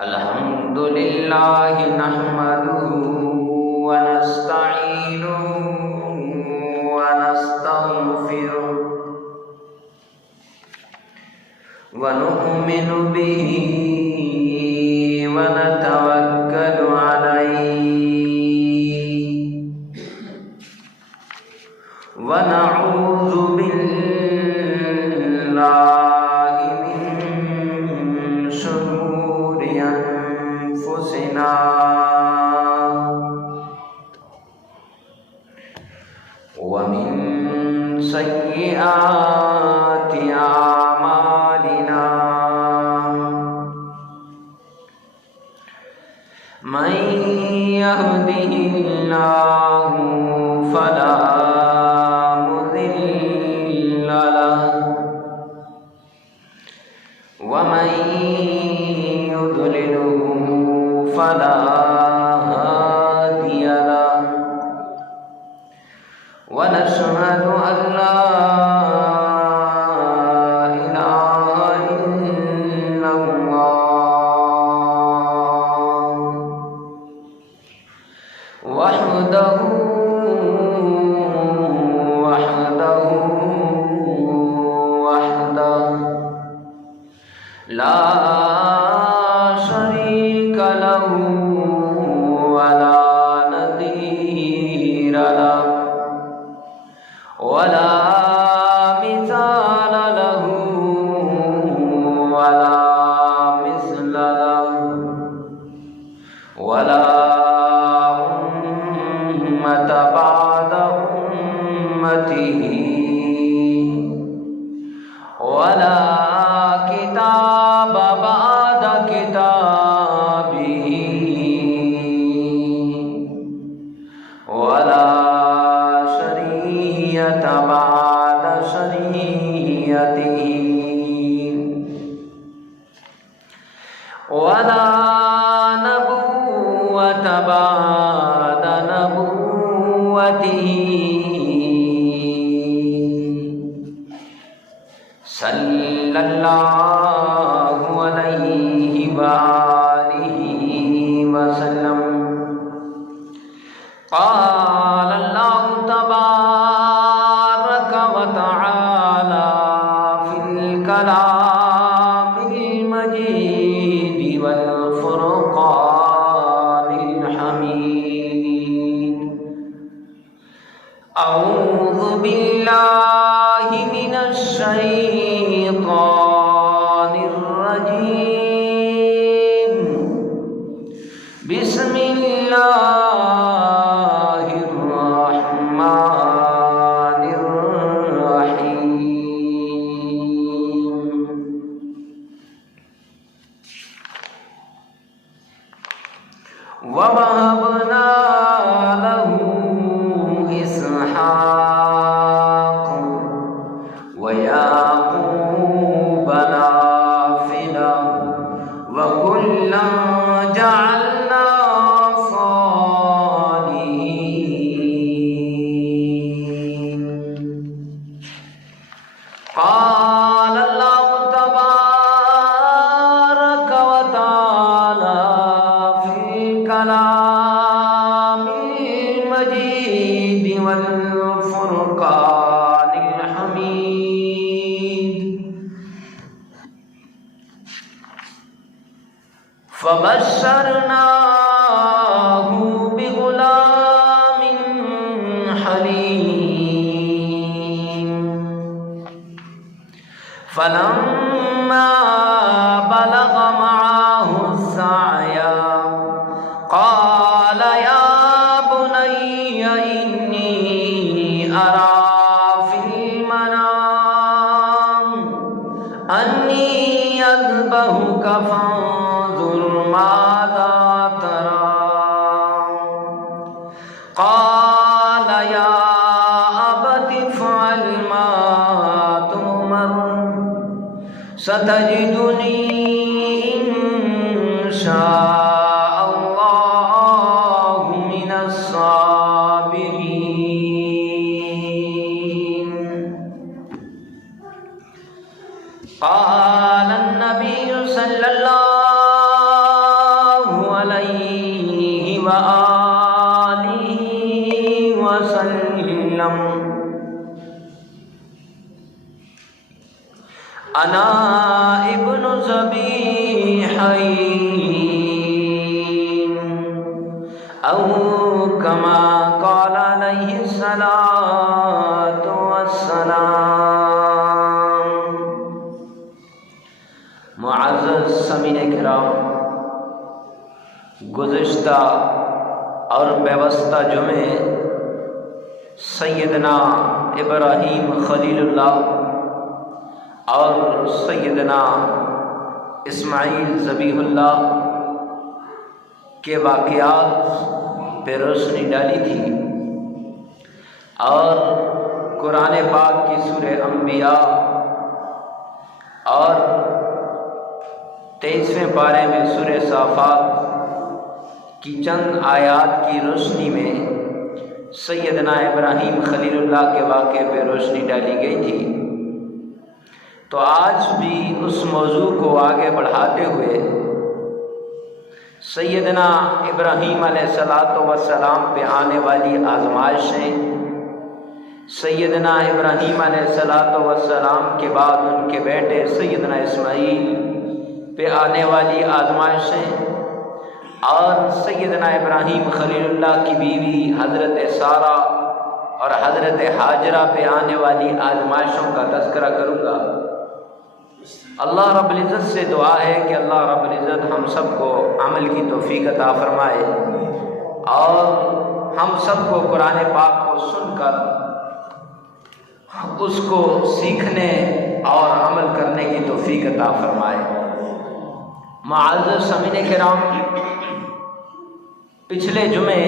الحمد لله نحمده ونستعينه ونستغفره ونؤمن به ونتوكل عليه ونعوذ بالله من شرور أنفسنا ومن سيئات أعمالنا من يهده الله فلا مضل له ومن يضلله فلا هادي له ونشهد أن لا إله إلا الله وحده لا شريك له ولا نظير له ولا مثال له ولا مثل له ولا أمة بعد أمته ولا كتاب بعد كتابه ولا شريعة بعد شريعته ولا نبوة بعد نبوته صلى الله عليه وآله وسلم قال الله تبارك وتعالى في الكلام المجيد والفرقان الحميد أعوذ بالله من الشيطان الرجيم بسم الله الرحمن الرحيم ووهبنا له إسحاق ويعقوب نافلة وكلا جعلنا صالحين قال الله تبارك وتعالى في الكلام المجيد والفرقان الحميد فبشرناه بغلام حليم فلما بلغ معه السعي قال يا بني إني أرى في المنام أني أذبحك فانظر ماذا ترى قال يا أبت افعل ما تؤمر ستجدني إن شاء الله من الصابرين قال النبي صلى الله عليه وآله وسلم أنا ابن ذبيحين أو كما قال عليه الصلاة والسلام۔ معزز سامعین کرام، گزشتہ اور پیوستہ جمعے سیدنا ابراہیم خلیل اللہ اور سیدنا اسماعیل ذبیح اللہ کے واقعات پہ روشنی ڈالی تھی، اور قرآن پاک کی سورہ انبیاء اور 23ویں پارے میں سورہ صافات کی چند آیات کی روشنی میں سیدنا ابراہیم خلیل اللہ کے واقعے پہ روشنی ڈالی گئی تھی۔ تو آج بھی اس موضوع کو آگے بڑھاتے ہوئے سیدنا ابراہیم علیہ السلام پہ آنے والی آزمائشیں، سیدنا ابراہیم علیہ السلام کے بعد ان کے بیٹے سیدنا اسماعیل پہ آنے والی آزمائشیں، اور سیدنا ابراہیم خلیل اللہ کی بیوی حضرت سارہ اور حضرت ہاجرہ پہ آنے والی آزمائشوں کا تذکرہ کروں گا۔ اللہ رب العزت سے دعا ہے کہ اللہ رب العزت ہم سب کو عمل کی توفیق عطا فرمائے، اور ہم سب کو قرآن پاک کو سن کر اس کو سیکھنے اور عمل کرنے کی توفیق عطا فرمائے۔ معزز سامعین کرام، پچھلے جمعے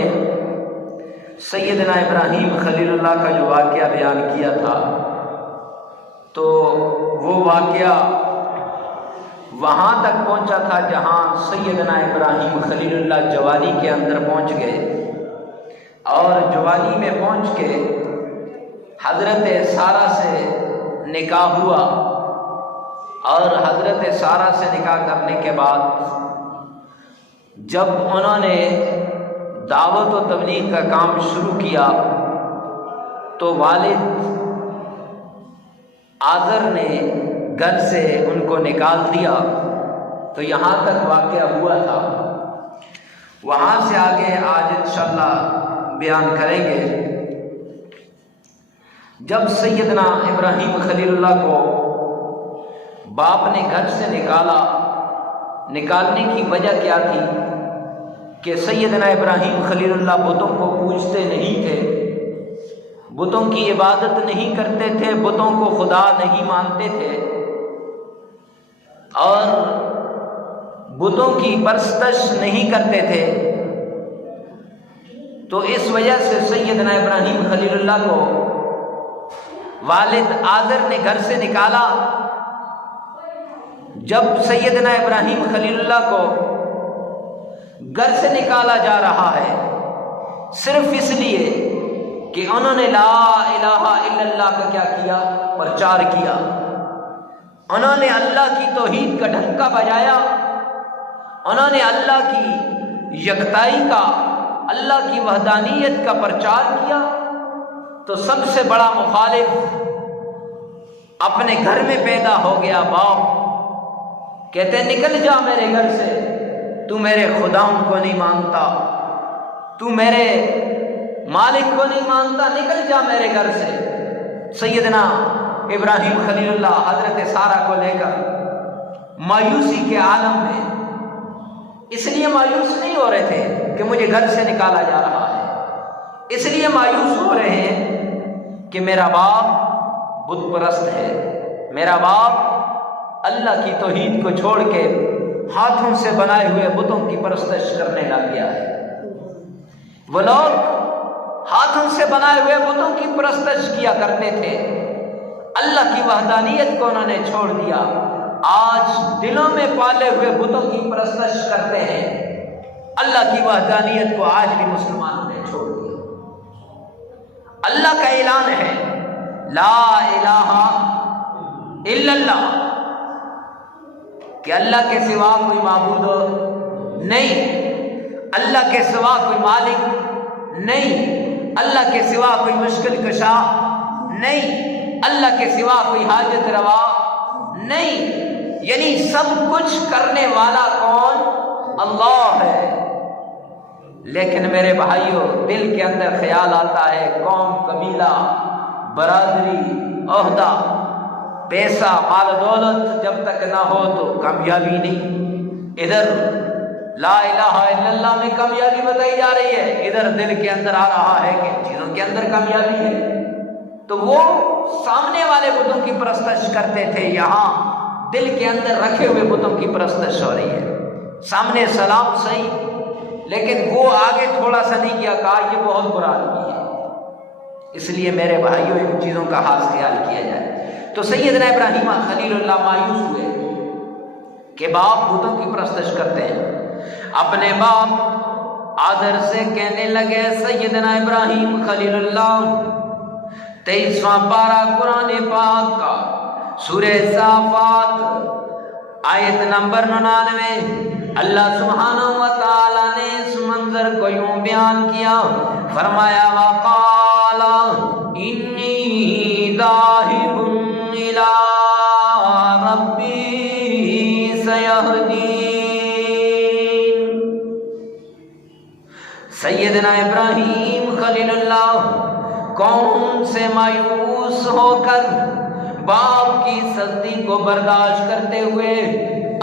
سیدنا ابراہیم خلیل اللہ کا جو واقعہ بیان کیا تھا، تو وہ واقعہ وہاں تک پہنچا تھا جہاں سیدنا ابراہیم خلیل اللہ جوانی کے اندر پہنچ گئے، اور جوانی میں پہنچ کے حضرت سارہ سے نکاح ہوا، اور حضرت سارہ سے نکاح کرنے کے بعد جب انہوں نے دعوت و تبلیغ کا کام شروع کیا تو والد آزر نے گھر سے ان کو نکال دیا۔ تو یہاں تک واقعہ ہوا تھا، وہاں سے آگے آج انشاءاللہ بیان کریں گے۔ جب سیدنا ابراہیم خلیل اللہ کو باپ نے گھر سے نکالا، نکالنے کی وجہ کیا تھی کہ سیدنا ابراہیم خلیل اللہ بتوں کو پوجتے نہیں تھے، بتوں کی عبادت نہیں کرتے تھے، بتوں کو خدا نہیں مانتے تھے، اور بتوں کی پرستش نہیں کرتے تھے۔ تو اس وجہ سے سیدنا ابراہیم خلیل اللہ کو والد آزر نے گھر سے نکالا۔ جب سیدنا ابراہیم خلیل اللہ کو گھر سے نکالا جا رہا ہے صرف اس لیے کہ انہوں نے لا الہ الا اللہ کا کیا کیا؟ پرچار کیا۔ انہوں نے اللہ کی توحید کا ڈھنکا بجایا، انہوں نے اللہ کی یکتائی کا، اللہ کی وحدانیت کا پرچار کیا۔ تو سب سے بڑا مخالف اپنے گھر میں پیدا ہو گیا باپ، کہتے ہیں نکل جا میرے گھر سے، تو میرے خداؤں کو نہیں مانتا، تو میرے مالک کو نہیں مانتا، نکل جا میرے گھر سے۔ سیدنا ابراہیم خلیل اللہ حضرت سارہ کو لے کر مایوسی کے عالم میں، اس لیے مایوس نہیں ہو رہے تھے کہ مجھے گھر سے نکالا جا رہا ہے، اس لیے مایوس ہو رہے ہیں کہ میرا باپ بت پرست ہے، میرا باپ اللہ کی توحید کو چھوڑ کے ہاتھوں سے بنائے ہوئے بتوں کی پرستش کرنے لگ گیا ہے۔ وہ لوگ ہاتھوں سے بنائے ہوئے بتوں کی پرستش کیا کرتے تھے، اللہ کی وحدانیت کو انہوں نے چھوڑ دیا۔ آج دلوں میں پالے ہوئے بتوں کی پرستش کرتے ہیں، اللہ کی وحدانیت کو آج بھی مسلمانوں نے چھوڑ دیا۔ اللہ کا اعلان ہے لا الہ الا اللہ، کہ اللہ کے سوا کوئی معبود نہیں، اللہ کے سوا کوئی مالک نہیں، اللہ کے سوا کوئی مشکل کشا نہیں، اللہ کے سوا کوئی حاجت روا نہیں، یعنی سب کچھ کرنے والا کون؟ اللہ ہے۔ لیکن میرے بھائیوں، دل کے اندر خیال آتا ہے قوم، قبیلہ، برادری، عہدہ، پیسہ، مال دولت جب تک نہ ہو تو کامیابی نہیں۔ ادھر لا الہ الا اللہ میں کامیابی بتائی جا رہی ہے، ادھر دل کے اندر آ رہا ہے کہ چیزوں کے اندر کامیابی ہے۔ تو وہ سامنے والے بتوں کی پرستش کرتے تھے، یہاں دل کے اندر رکھے ہوئے بتوں کی پرستش ہو رہی ہے۔ سامنے سلام صحیح، لیکن وہ آگے تھوڑا سا نہیں کیا، کہا یہ بہت برا آدمی ہے۔ اس لیے میرے بھائیوں ان چیزوں کا خاص خیال کیا جائے۔ تو سیدنا ابراہیم خلیل اللہ مایوس ہوئے کہ باپ بتوں کی پرستش کرتے ہیں۔ اپنے باپ آدر سے کہنے لگے، سیدنا ابراہیم خلیل اللہ، 23واں پارہ قرآن پاک کا سورہ صافات آیت نمبر 99، اللہ سبحانہ و تعالی نے اس منظر کو یوں بیان کیا، فرمایا وقال انی ذاہب الی ربی سیہدین۔ سیدنا ابراہیم خلیل اللہ قوم سے مایوس ہو کر، باپ کی سختی کو برداشت کرتے ہوئے،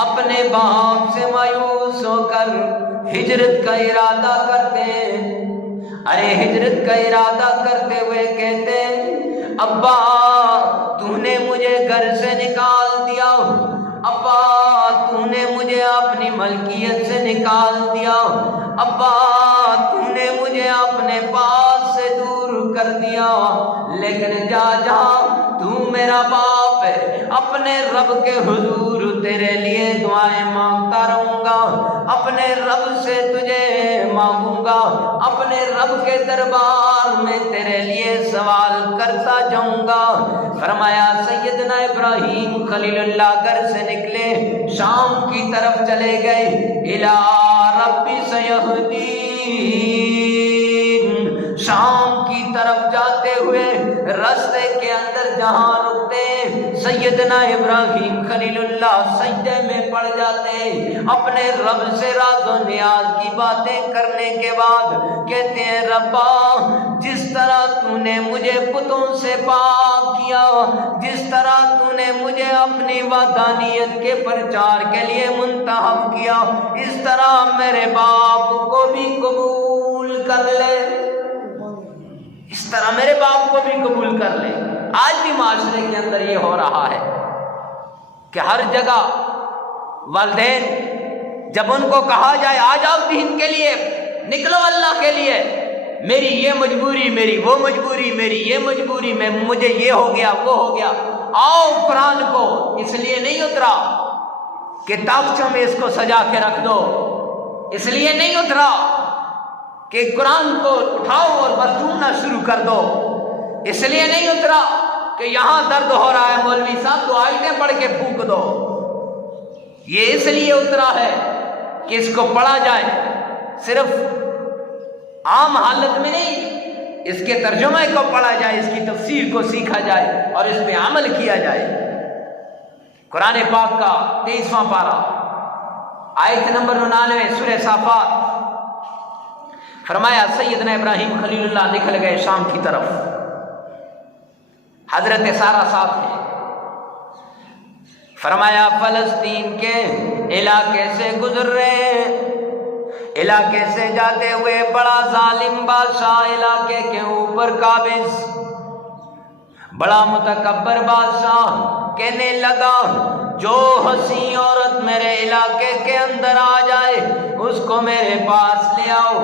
اپنے باپ سے مایوس ہو کر ہجرت کا ارادہ کرتے ہیں۔ ارے ہجرت کا ارادہ کرتے ہوئے کہتے ہیں، ابا تو نے مجھے گھر سے نکال دیا، ابا تو نے مجھے اپنی ملکیت سے نکال دیا، ابا تو نے مجھے اپنے پاس سے دور کر دیا، لیکن جا جا تو میرا باپ ہے، اپنے رب کے حضور تیرے لیے دعائیں مانگتا رہوں گا، اپنے رب سے تجھے مانگوں گا، اپنے رب کے دربار میں تیرے لیے سوال کرتا جاؤں گا۔ فرمایا سیدنا ابراہیم خلیل اللہ گھر سے نکلے، شام کی طرف چلے گئے، الی ربی سیہدین، شام کی طرف جاتے ہوئے راستے کے اندر جہاں رکتے سیدنا ابراہیم خلیل اللہ سجدے میں پڑ جاتے، اپنے رب سے راز و نیاز کی باتیں کرنے کے بعد کہتے ہیں، ربا جس طرح تو نے مجھے بتوں سے پاک کیا، جس طرح تو نے مجھے اپنی وحدانیت کے پرچار کے لیے منتخب کیا، اس طرح میرے باپ کو بھی قبول کر لے، اس طرح میرے باپ کو بھی قبول کر لے۔ آج بھی معاشرے کے اندر یہ ہو رہا ہے کہ ہر جگہ والدین جب ان کو کہا جائے آ جاؤ دین کے لیے، نکلو اللہ کے لیے، میری یہ مجبوری، میری وہ مجبوری، میری یہ مجبوری، میں مجھے یہ ہو گیا وہ ہو گیا، آؤ قرآن کو اس لیے نہیں اترا کہ تاخچوں میں اس کو سجا کے رکھ دو، اس لیے نہیں اترا کہ قرآن کو اٹھاؤ اور بس ڈھونڈنا شروع کر دو، اس لیے نہیں اترا کہ یہاں درد ہو رہا ہے مولوی صاحب تو آیتیں پڑھ کے پھونک دو، یہ اس لیے اترا ہے کہ اس کو پڑھا جائے، صرف عام حالت میں نہیں، اس کے ترجمے کو پڑھا جائے، اس کی تفسیر کو سیکھا جائے اور اس پہ عمل کیا جائے۔ قرآن پاک کا 23واں پارہ آیت نمبر 99 سورہ صافات، فرمایا سیدنا ابراہیم خلیل اللہ نکل گئے شام کی طرف، حضرت سارہ ساتھ ہیں۔ فرمایا فلسطین کے علاقے سے گزر رہے ہیں، علاقے سے جاتے ہوئے بڑا ظالم بادشاہ علاقے کے اوپر قابض، بڑا متکبر بادشاہ کہنے لگا جو حسین عورت میرے علاقے کے اندر آ جائے اس کو میرے پاس لے آؤ۔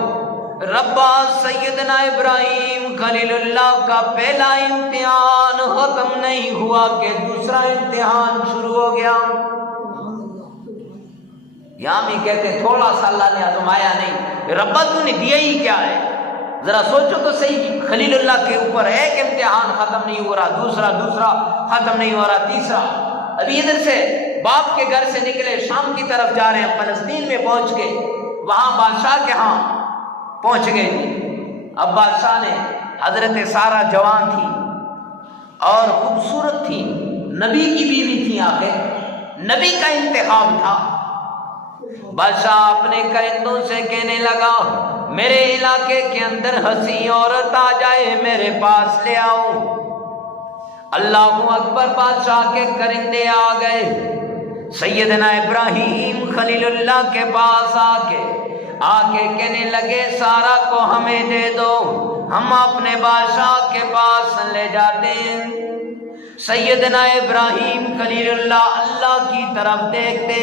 ربا سیدنا ابراہیم خلیل اللہ کا پہلا امتحان ختم نہیں ہوا کہ دوسرا امتحان شروع ہو گیا۔ یہاں بھی کہتے ہیں تھوڑا سا اللہ نے آزمایا نہیں، ربا تو نے دیا ہی کیا ہے؟ ذرا سوچو تو صحیح، خلیل اللہ کے اوپر ایک امتحان ختم نہیں ہو رہا، دوسرا ختم نہیں ہو رہا، تیسرا، ابھی ادھر سے باپ کے گھر سے نکلے، شام کی طرف جا رہے ہیں، فلسطین میں پہنچ کے وہاں بادشاہ کے ہاں پہنچ گئے۔ اب بادشاہ نے، حضرت سارہ جوان تھی اور خوبصورت تھی، نبی کی بیوی تھی، آخر نبی کا انتخاب تھا۔ بادشاہ اپنے کرندوں سے کہنے لگا میرے علاقے کے اندر حسین عورت آ جائے میرے پاس لے آؤ۔ اللہ اکبر، بادشاہ کے کرندے آ گئے، سیدنا ابراہیم خلیل اللہ کے پاس آ کے کہنے لگے سارہ کو ہمیں دے دو، ہم اپنے بادشاہ کے پاس لے جاتے ہیں۔ سیدنا ابراہیم خلیل اللہ اللہ کی طرف دیکھتے،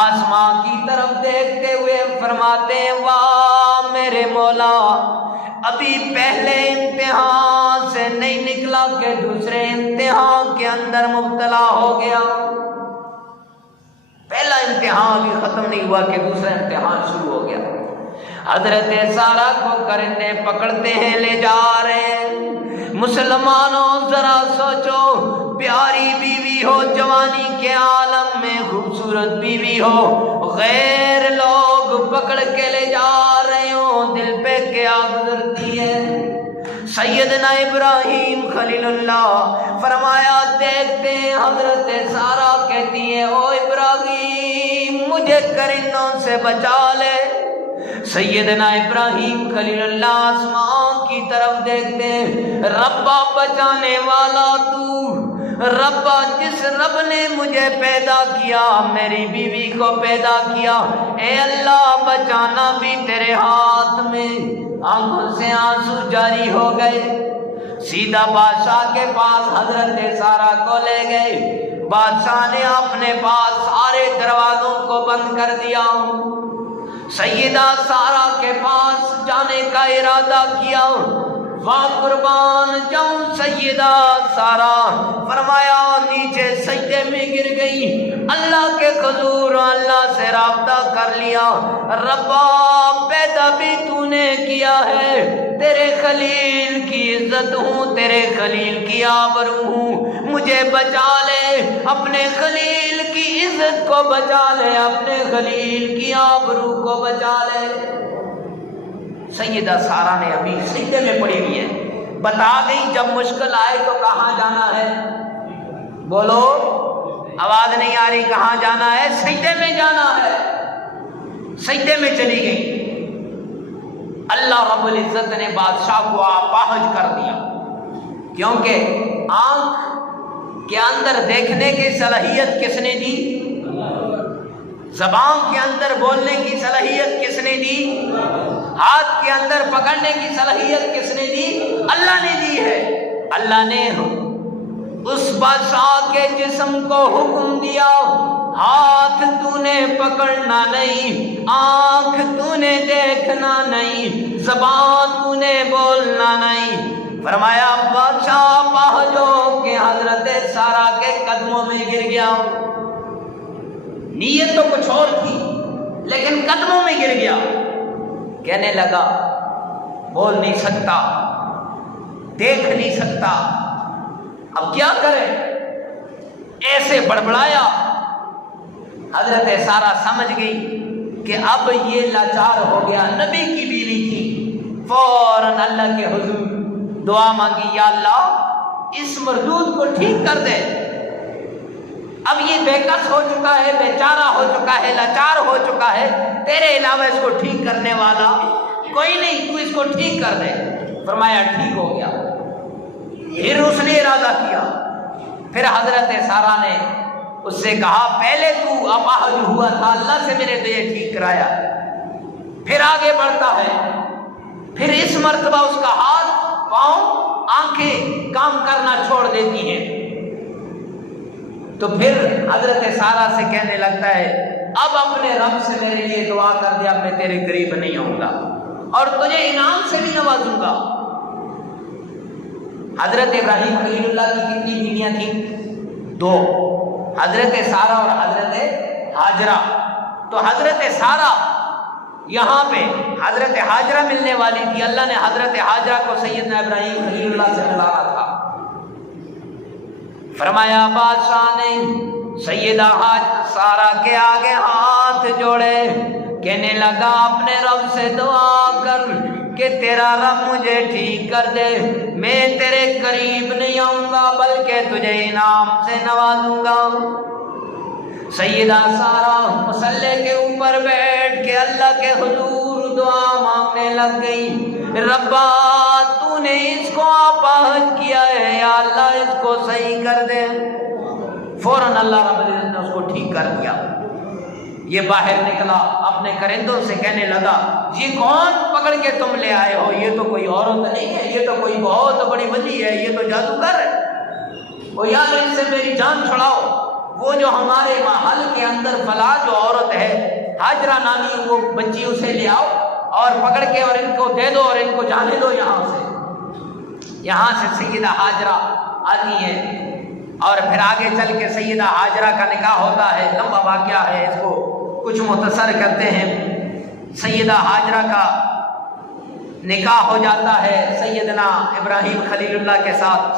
آسمان کی طرف دیکھتے ہوئے فرماتے واہ میرے مولا، ابھی پہلے امتحان سے نہیں نکلا کہ دوسرے امتحان کے اندر مبتلا ہو گیا۔ پہلا امتحان بھی ختم نہیں ہوا کہ دوسرا امتحان شروع ہو گیا۔ حضرت سارہ کو کرندے پکڑتے ہیں، لے جا رہے ہیں۔ مسلمانوں ذرا سوچو، پیاری بیوی ہو، جوانی کے عالم میں خوبصورت بیوی ہو، غیر لوگ پکڑ کے لے جا رہے ہوں، دل پہ کیا گزرتی ہے؟ سیدنا ابراہیم خلیل اللہ فرمایا دیکھتے ہیں، حضرت سارہ کہتی ہے او ابراہیم مجھے کرندوں سے بچا لے۔ سیدنا ابراہیم خلیل اللہ آسمان کی طرف دیکھتے ہیں، ربا بچانے والا تو، ربا جس رب نے مجھے پیدا کیا، میری بیوی کو پیدا کیا، اے اللہ بچانا بھی تیرے ہاتھ میں۔ آنکھوں سے آنسو جاری ہو گئے، سیدھا بادشاہ کے پاس حضرت سارہ کو لے گئے۔ بادشاہ نے اپنے پاس سارے دروازوں کو بند کر دیا، سیدہ سارہ کے پاس جانے کا ارادہ کیا۔ واہ قربان جاؤں سیدہ سارہ، فرمایا نیچے سجدے میں گر گئی، اللہ کے حضور اللہ سے رابطہ کر لیا، ربا پیدا بھی تو نے کیا ہے، تیرے خلیل کی عزت ہوں، تیرے خلیل کی آبرو ہوں، مجھے بچا لے، اپنے خلیل کی عزت کو بچا لے، اپنے خلیل کی آبرو کو بچا لے۔ سیدہ سارہ نے ابھی سجدے میں پڑی ہوئی ہے، بتا گئی جب مشکل آئے تو کہاں جانا ہے؟ بولو، آواز نہیں آ رہی، کہاں جانا ہے؟ سجدے میں جانا ہے۔ سجدے میں چلی گئی، اللہ رب العزت نے بادشاہ کو اپاہج کر دیا، کیونکہ آنکھ کے اندر دیکھنے کی صلاحیت کس نے دی؟ زبان کے اندر بولنے کی صلاحیت کس نے دی؟ ہاتھ کے اندر پکڑنے کی صلاحیت کس نے دی؟ اللہ نے دی ہے۔ اللہ نے اس بادشاہ کے جسم کو حکم دیا، ہاتھ تو نے پکڑنا نہیں، آنکھ تو نے دیکھنا نہیں، زبان تو نے بولنا نہیں۔ فرمایا بادشاہ اپاہج ہو کے حضرت سارہ کے قدموں میں گر گیا، نیت تو کچھ اور تھی لیکن قدموں میں گر گیا، کہنے لگا بول نہیں سکتا، دیکھ نہیں سکتا، اب کیا کرے؟ ایسے بڑبڑایا۔ حضرت سارہ سمجھ گئی کہ اب یہ لاچار ہو گیا، نبی کی بیوی تھی، فوراً اللہ کے حضور دعا مانگی، یا اللہ اس مردود کو ٹھیک کر دے، اب یہ بے کس ہو چکا ہے، بیچارہ ہو چکا ہے، لاچار ہو چکا ہے، تیرے علاوہ اس کو ٹھیک کرنے والا کوئی نہیں، تو اس کو ٹھیک کر دے۔ فرمایا ٹھیک ہو گیا۔ پھر اس نے ارادہ کیا، پھر حضرت سارہ نے اس سے کہا پہلے تو اپاہج ہوا تھا، اللہ سے میرے لیے ٹھیک کرایا، پھر آگے بڑھتا ہے، پھر اس مرتبہ اس کا ہاتھ پاؤں آنکھیں کام کرنا چھوڑ دیتی ہیں، تو پھر حضرت سارہ سے کہنے لگتا ہے اب اپنے رب سے میرے لیے دعا کر دے، اب میں تیرے قریب نہیں آؤں گا اور تجھے انعام سے بھی نوازوں گا۔ حضرت ابراہیم خلیل اللہ کی کتنی بیویاں تھیں؟ 2، حضرت سارہ اور حضرت ہاجرہ۔ تو حضرت سارہ یہاں پہ حضرت ہاجرہ ملنے والی تھی، اللہ نے حضرت ہاجرہ کو سیدنا ابراہیم خلیل اللہ سے ملانا تھا۔ فرمایا بادشاہ نے سیدہ سارا کے آگے ہاتھ جوڑے، کہنے لگا اپنے رب سے دعا کر کہ تیرا رب مجھے ٹھیک کر دے، میں تیرے قریب نہیں آؤں گا بلکہ تجھے انعام سے نوازوں گا۔ سیدہ سارا مصلی کے اوپر بیٹھ کے اللہ کے حضور دعا مانگنے لگ گئی، ربا تو نے اس کو اپاہج کیا ہے، یا اللہ اس کو صحیح کر دے۔ فوراً اللہ رب العزت نے اس کو ٹھیک کر دیا۔ یہ باہر نکلا، اپنے کرندوں سے کہنے لگا یہ کون پکڑ کے تم لے آئے ہو؟ یہ تو کوئی عورت نہیں ہے، یہ تو کوئی بہت بڑی ولی ہے، یہ تو جادوگر ہے، وہ یار ان سے میری جان چھڑاؤ۔ وہ جو ہمارے محل کے اندر فلاں جو عورت ہے ہاجرہ نامی، وہ بچی اسے لے آؤ اور پکڑ کے اور ان کو دے دو اور ان کو جانے دو یہاں سے۔ یہاں سے سیدہ ہاجرہ آتی ہے اور پھر آگے چل کے سیدہ ہاجرہ کا نکاح ہوتا ہے۔ لمبا واقعہ ہے، اس کو کچھ مختصر کرتے ہیں۔ سیدہ ہاجرہ کا نکاح ہو جاتا ہے سیدنا ابراہیم خلیل اللہ کے ساتھ،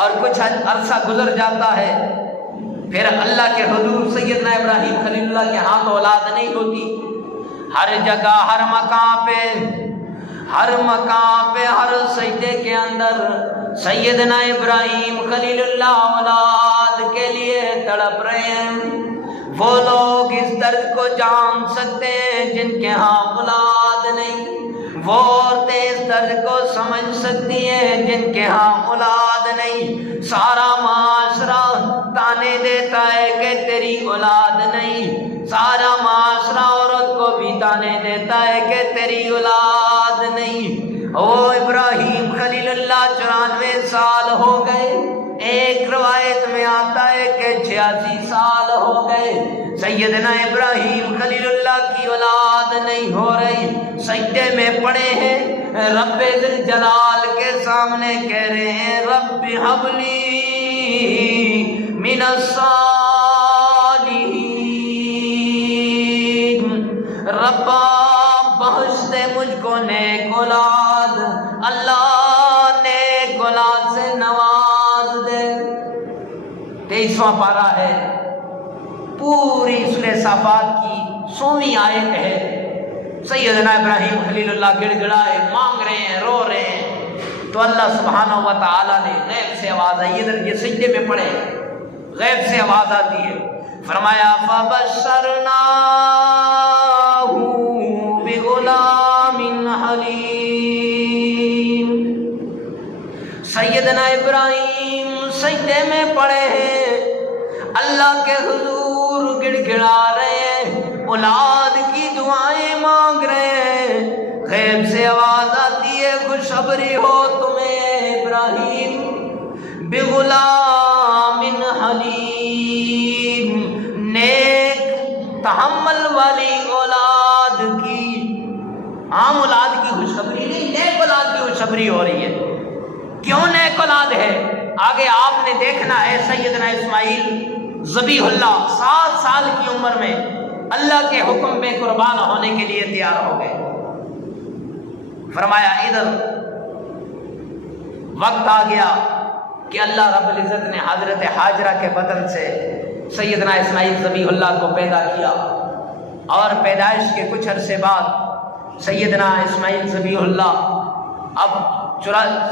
اور کچھ عرصہ گزر جاتا ہے، پھر اللہ کے حضور سیدنا ابراہیم خلیل اللہ کے ہاتھ اولاد نہیں ہوتی۔ ہر جگہ ہر مقام پہ ہر سجدے کے اندر سیدنا ابراہیم خلیل اللہ اولاد کے لیے تڑپ رہے ہیں۔ وہ لوگ اس درد کو جان سکتے ہیں جن کے ہاں اولاد نہیں، وہ عورتیں اس درد کو سمجھ سکتی ہیں جن کے ہاں اولاد نہیں۔ سارا معاشرہ تانے دیتا ہے کہ تیری اولاد نہیں، سارا معاشرہ عورت کو بھی تانے دیتا ہے کہ تیری اولاد نہیں۔ او ابراہیم خلیل اللہ 94 سال ہو گئے، ایک روایت میں آتا ہے کہ 86 سال ہو گئے، سیدنا ابراہیم خلیل اللہ کی اولاد نہیں ہو رہی۔ سجدے میں پڑے ہیں، رب ذل جلال کے سامنے کہہ رہے ہیں رب ہب لی من الصالحین، ربا بخش دے مجھ کو نیک اولاد، اللہ نیک اولاد سے نواز دے۔ 23واں پارہ ہے، پوری سورہ صافات کی 100ویں آیت ہے۔ سیدنا ابراہیم خلیل اللہ گڑ گڑائے، مانگ رہے ہیں، رو رہے ہیں، تو اللہ سبحانہ و تعالیٰ نے غیب سے آواز آئی، ادھر یہ سجدے میں پڑے، غیب سے آواز آتی ہے، فرمایا فَبَشَّرْنَاهُ بِغُلَامٍ حَلِيمٍ۔ سیدنا ابراہیم سجدے میں پڑے ہیں، اللہ کے حضور گڑ گڑا رہے ہیں، اولاد کی دعائیں مانگ رہے ہیں، غیب سے آواز آتی ہے خوشخبری ہو تمہیں ابراہیم، بغلام حلیم، نیک تحمل والی اولاد کی، عام اولاد کی خوشخبری نہیں، نیک اولاد کی خوشخبری ہو رہی ہے۔ کیوں نیک اولاد ہے؟ آگے آپ نے دیکھنا ہے سیدنا اسماعیل ذبیح اللہ 7 سال کی عمر میں اللہ کے حکم میں قربان ہونے کے لیے تیار ہو گئے۔ فرمایا ادھر وقت آ گیا کہ اللہ رب العزت نے حضرت ہاجرہ کے بدن سے سیدنا اسماعیل ذبیح اللہ کو پیدا کیا، اور پیدائش کے کچھ عرصے بعد سیدنا اسماعیل ذبیح اللہ، اب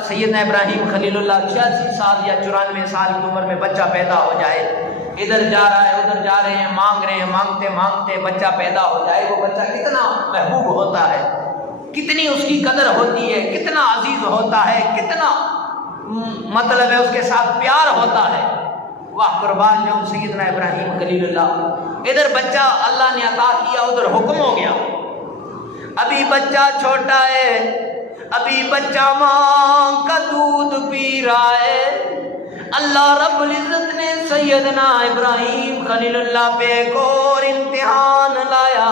سیدنا ابراہیم خلیل اللہ 86 سال یا 94 سال کی عمر میں بچہ پیدا ہو جائے، ادھر جا رہا ہے ادھر جا رہے ہیں، مانگ رہے ہیں، مانگتے مانگتے بچہ پیدا ہو جائے، وہ بچہ کتنا محبوب ہوتا ہے، کتنی اس کی قدر ہوتی ہے، کتنا عزیز ہوتا ہے، کتنا مطلب ہے اس کے ساتھ پیار ہوتا ہے۔ واہ قربان جو سیدنا ابراہیم خلیل اللہ، ادھر بچہ اللہ نے عطا کیا، ادھر حکم ہو گیا، ابھی بچہ چھوٹا ہے، ابھی بچہ ماں کا دودھ پی رہا ہے، اللہ رب العزت نے سیدنا ابراہیم خلیل اللہ پہ ایک اور امتحان لایا۔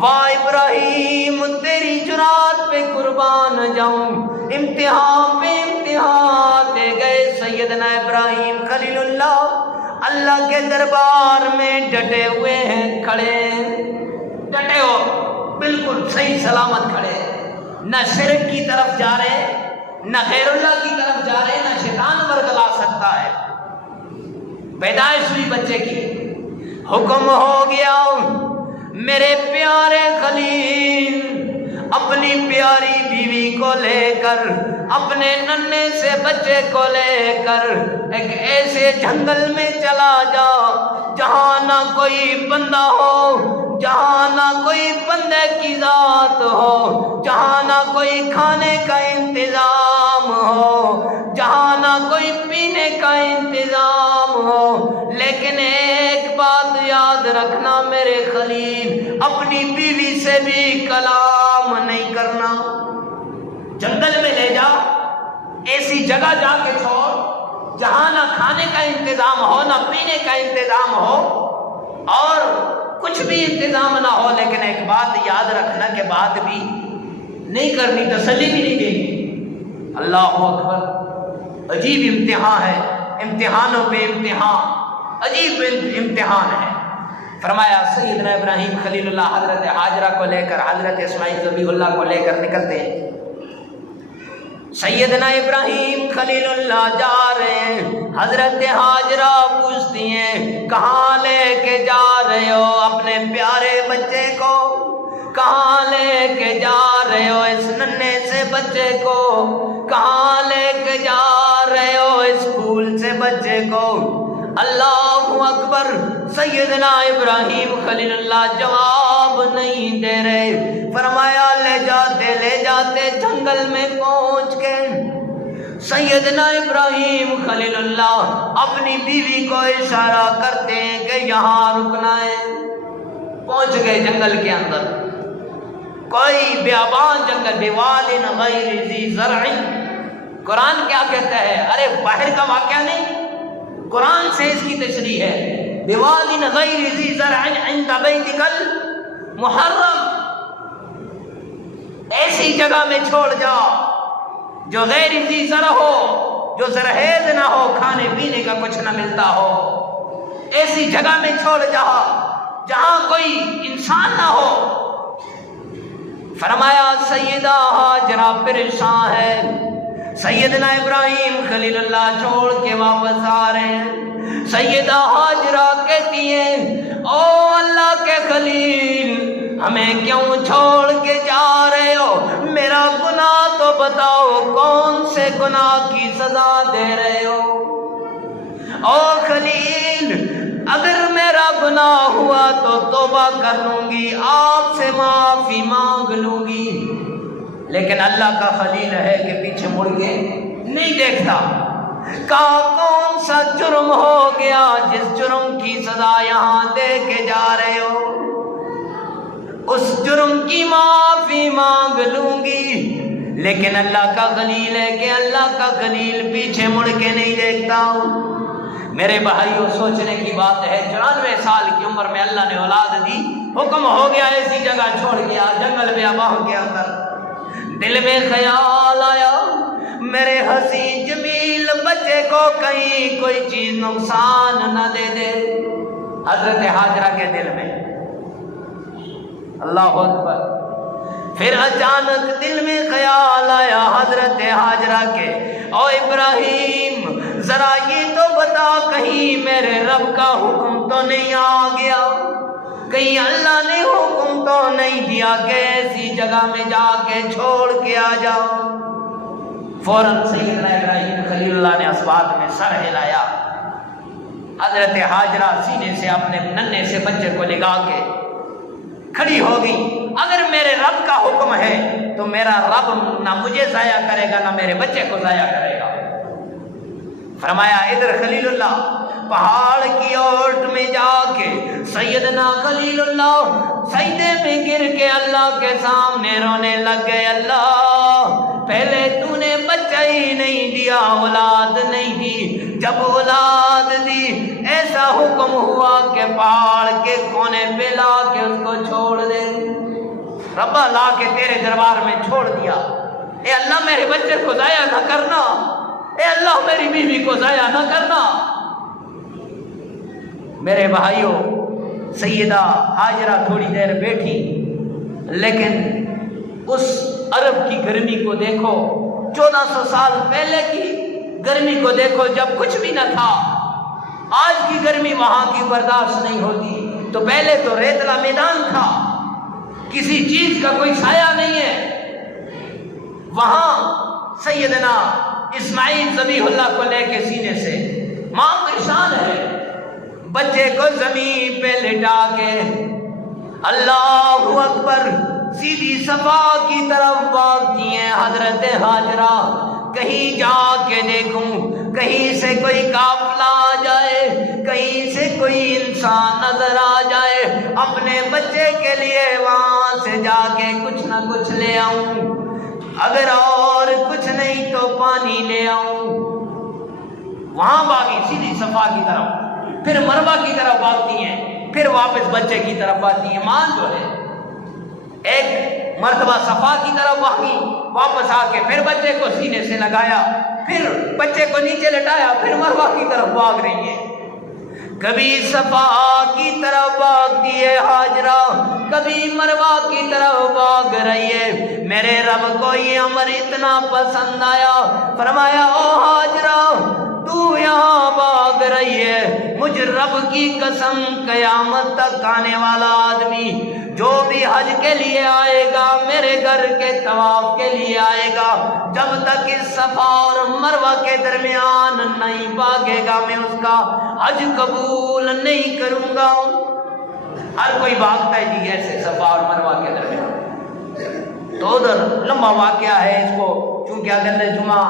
واہ ابراہیم تیری جرات پہ قربان جاؤں، امتحان پہ امتحان دے گئے سیدنا ابراہیم خلیل اللہ کے دربار میں ڈٹے ہوئے ہیں، کھڑے ڈٹے ہو، بالکل صحیح سلامت کھڑے، نہ شرک کی طرف جا رہے، نہ غیر اللہ کی طرف جا رہے، نہ شیطان ورگلا سکتا ہے۔ پیدائش ہوئی بچے کی، حکم ہو گیا میرے پیارے خلیل اپنی پیاری بیوی کو لے کر، اپنے ننھے سے بچے کو لے کر ایک ایسے جنگل میں چلا جا جہاں نہ کوئی بندہ ہو، جہاں نہ کوئی بندے کی ذات ہو، جہاں نہ کوئی کھانے کا انتظام ہو، جہاں نہ کوئی پینے کا انتظام ہو، لیکن ایک بات یاد رکھنا میرے خلیل، اپنی بیوی سے بھی کلام نہیں کرنا۔ جنگل میں لے جا، ایسی جگہ جا کے چھوڑ جہاں نہ کھانے کا انتظام ہو، نہ پینے کا انتظام ہو، اور کچھ بھی انتظام نہ ہو، لیکن ایک بات یاد رکھنا کے بعد بھی نہیں کرنی، تسلی بھی نہیں دینی۔ اللہ اکبر، عجیب امتحان ہے، امتحانوں پہ امتحان، عجیب امتحان ہے۔ فرمایا سیدنا ابراہیم خلیل اللہ حضرت ہاجرہ کو لے کر، حضرت اسماعیل ذبیح اللہ کو لے کر نکلتے ہیں۔ سیدنا ابراہیم خلیل اللہ جا رہے ہیں، حضرت ہاجرہ پوچھتی ہیں کہاں لے کے جا رہے ہو اپنے پیارے بچے کو، کہاں لے کے جا رہے ہو اس ننھے سے بچے کو، کہاں لے کے جا رہے ہو اس پھول سے بچے کو۔ اللہ اکبر، سیدنا ابراہیم خلیل اللہ جواب نہیں دے رہے۔ فرمایا لے جاتے جنگل میں پہنچ کے سیدنا ابراہیم خلیل اللہ اپنی بیوی کو اشارہ کرتے ہیں کہ یہاں رکنا ہے۔ پہنچ گئے جنگل کے اندر، کوئی بیابان جنگل، بیواد غیر ذی زرع۔ قرآن کیا کہتا ہے؟ ارے باہر کا واقعہ نہیں، قرآن سے اس کی تشریح ہے۔ بیواد غیر ذی زرع عند بیتک المحرم، ایسی جگہ میں چھوڑ جا جو غیر ذی زرع ہو، جو زرخیز نہ ہو، کھانے پینے کا کچھ نہ ملتا ہو، ایسی جگہ میں چھوڑ جا جہاں کوئی انسان نہ ہو۔ فرمایا سیدہ ہاجرہ پریشان ہے، سیدنا ابراہیم خلیل اللہ چھوڑ کے واپس آ رہے ہیں۔ سیدہ ہاجرہ کہتی ہیں او اللہ کے خلیل، ہمیں کیوں چھوڑ کے جا رہے ہو؟ میرا گناہ تو بتاؤ، کون سے گناہ کی سزا دے رہے ہو؟ او خلیل، اگر میرا گناہ ہوا تو توبہ کر لوں گی، آپ سے معافی مانگ لوں گی، لیکن اللہ کا خلیل ہے کہ پیچھے مڑ کے نہیں دیکھتا۔ کہا کون سا جرم ہو گیا جس جرم کی سزا یہاں دے کے جا رہے ہو؟ اس جرم کی معافی مانگ لوں گی، لیکن اللہ کا خلیل ہے کہ اللہ کا خلیل پیچھے مڑ کے نہیں دیکھتا۔ میرے بھائیوں، سوچنے کی بات ہے، 94 سال کی عمر میں اللہ نے اولاد دی، حکم ہو گیا ایسی جگہ چھوڑ گیا جنگل بیاباں کے اندر۔ دل میں خیال آیا میرے حسین جمیل بچے کو کہیں کوئی چیز نقصان نہ دے دے۔ حضرت ہاجرہ کے دل میں، اللہ اکبر، پھر اچانک دل میں خیال آیا حضرت ہاجرہ کے، او ابراہیم ذرا یہ تو بتا کہیں میرے رب کا حکم تو نہیں آ گیا، کہیں اللہ نے حکم تو نہیں دیا کہ ایسی جگہ میں جا کے چھوڑ کے آ جاؤ۔ فوراً سیدنا ابراہیم خلیل اللہ نے اسبات میں سر ہلایا، حضرت ہاجرہ سینے سے اپنے ننھے سے بچے کو لگا کے کھڑی ہو گئی۔ اگر میرے رب کا حکم ہے تو میرا رب نہ مجھے ضائع کرے گا نہ میرے بچے کو ضائع کرے گا۔ فرمایا ادھر خلیل اللہ پہاڑ کی اوٹ میں جا کے سیدنا خلیل اللہ سجدے میں گر کے اللہ کے سامنے رونے لگ گئے۔ اللہ، پہلے تو نے بچہ ہی نہیں دیا، اولاد نہیں دی، جب اولاد دی ایسا حکم ہوا کہ پہاڑ کے کونے پہ لا کے اس کو چھوڑ دے۔ ربا لا کے تیرے دربار میں چھوڑ دیا، اے اللہ میرے بچے کو ضائع نہ کرنا، اے اللہ میری بیوی کو ضائع نہ کرنا۔ میرے بھائیوں، سیدہ ہاجرہ تھوڑی دیر بیٹھی، لیکن اس عرب کی گرمی کو دیکھو، 1400 سال پہلے کی گرمی کو دیکھو، جب کچھ بھی نہ تھا، آج کی گرمی وہاں کی برداشت نہیں ہوتی، تو پہلے تو ریتلا میدان تھا، کسی چیز کا کوئی سایہ نہیں ہے، وہاں سیدنا اسماعیل ذبیح اللہ کو لے کے سینے سے ماں پریشان ہے، بچے کو زمین پہ لٹا کے اللہ اکبر سیدھی صفا کی طرف بھاگتی ہیں حضرت ہاجرہ، کہیں جا کے دیکھوں، کہیں سے کوئی قافلہ آ جائے، کہیں سے کوئی انسان نظر آ جائے، اپنے بچے کے لیے وہاں سے جا کے کچھ نہ کچھ لے آؤں، اگر اور کچھ نہیں تو پانی لے آؤں۔ وہاں بھاگی سیدھی صفا کی طرف، پھر مروہ کی طرف بھاگتی ہیں، پھر واپس بچے کی طرف آتی ہیں۔ ماں جو ہے ایک مرتبہ صفا کی طرف بھاگی، واپس آ کے پھر بچے کو سینے سے لگایا، پھر بچے کو نیچے لٹایا، پھر مروہ کی طرف بھاگ رہی ہے۔ کبھی صفا کی طرف بھاگتی ہے ہاجرہ، کبھی مروہ کی طرف بھاگ رہی ہے۔ میرے رب کو یہ امر اتنا پسند آیا، فرمایا او ہاجرہ تو یہاں بھاگ رہی ہے، مجھ رب کی قسم قیامت تک آنے والا آدمی جو بھی حج کے لیے آئے گا، میرے گھر کے طواف کے لیے آئے گا، جب تک اس صفا اور مروہ کے درمیان نہیں بھاگے گا میں اس کا حج قبول نہیں کروں گا۔ ہر کوئی بھاگتا ہے جی ایسے صفا اور مروہ کے درمیان، تو ادھر لمبا واقعہ ہے، اس کو چونکہ اگلے جمعہ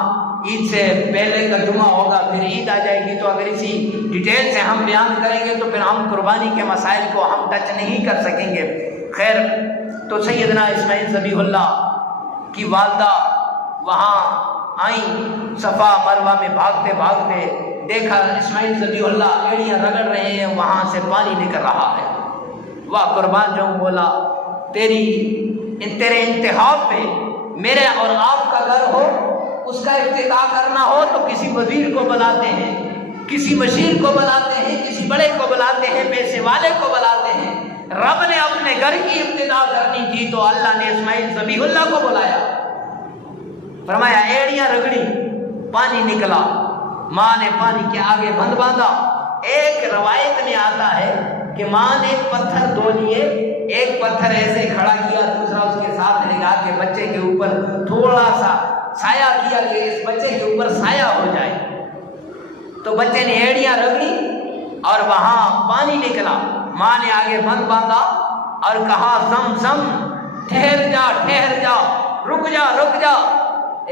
عید سے پہلے کا جمعہ ہوگا، پھر عید آ جائے گی، تو اگر اسی ڈیٹیل سے ہم بیان کریں گے تو پھر ہم قربانی کے مسائل کو ہم ٹچ نہیں کر سکیں گے۔ خیر، تو سیدنا اسماعیل ذبیح اللہ کی والدہ وہاں آئیں، صفا مروہ میں بھاگتے بھاگتے دیکھا اسماعیل ذبیح اللہ ایڑیاں رگڑ رہے ہیں، وہاں سے پانی نکل رہا ہے۔ واہ قربان جاؤں مولا، تیرے انتخاب پہ میرے اور آپ کا گھر ہو، اس کا افتتاح کرنا ہو تو کسی وزیر کو بلاتے ہیں، کسی مشیر کو بلاتے ہیں، کسی بڑے کو بلاتے ہیں، پیسے والے کو بلاتے ہیں۔ رب نے اپنے گھر کی ابتدا کرنی تھی تو اللہ نے اسماعیل ذبیح اللہ کو بلایا، فرمایا ایڑیاں رگڑی، پانی نکلا، ماں نے پانی کے آگے بند باندھا۔ ایک روایت میں آتا ہے کہ ماں نے پتھر دھو لیے، ایک پتھر ایسے کھڑا کیا، دوسرا اس کے ساتھ لگا کے بچے کے اوپر تھوڑا سا سایہ کیا کہ اس بچے کے اوپر سایہ ہو جائے، تو بچے نے ایڑیاں رگڑی اور وہاں پانی نکلا۔ ماں نے آگے بند باندھا اور کہا زمزم ٹھہر جا ٹھہر جا، رک جا رک جا۔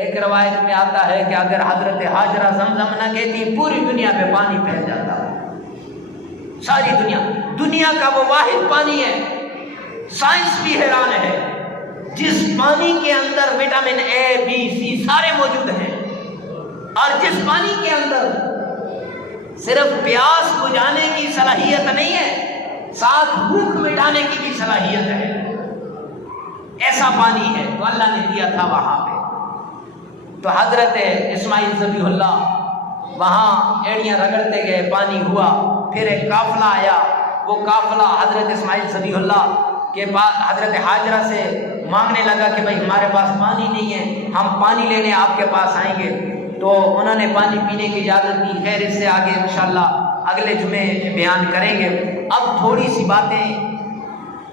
ایک روایت میں آتا ہے کہ اگر حضرت ہاجرہ زمزم نہ کہتی پوری دنیا پہ پانی پھیل جاتا، ساری دنیا کا وہ واحد پانی ہے، سائنس بھی حیران ہے، جس پانی کے اندر وٹامن اے بی سی سارے موجود ہیں، اور جس پانی کے اندر صرف پیاس بجھانے کی صلاحیت نہیں ہے، ساتھ بھوک مٹانے کی بھی صلاحیت ہے، ایسا پانی ہے تو اللہ نے دیا تھا وہاں پہ۔ تو حضرت اسماعیل ذبیح اللہ وہاں ایڑیاں رگڑتے گئے، پانی ہوا، پھر ایک قافلہ آیا، وہ قافلہ حضرت اسماعیل ذبیح اللہ کے پاس حضرت ہاجرہ سے مانگنے لگا کہ بھائی ہمارے پاس پانی نہیں ہے، ہم پانی لینے آپ کے پاس آئیں گے، تو انہوں نے پانی پینے کی اجازت دی۔ خیر، اس سے آگے انشاءاللہ اگلے جمعے بیان کریں گے۔ اب تھوڑی سی باتیں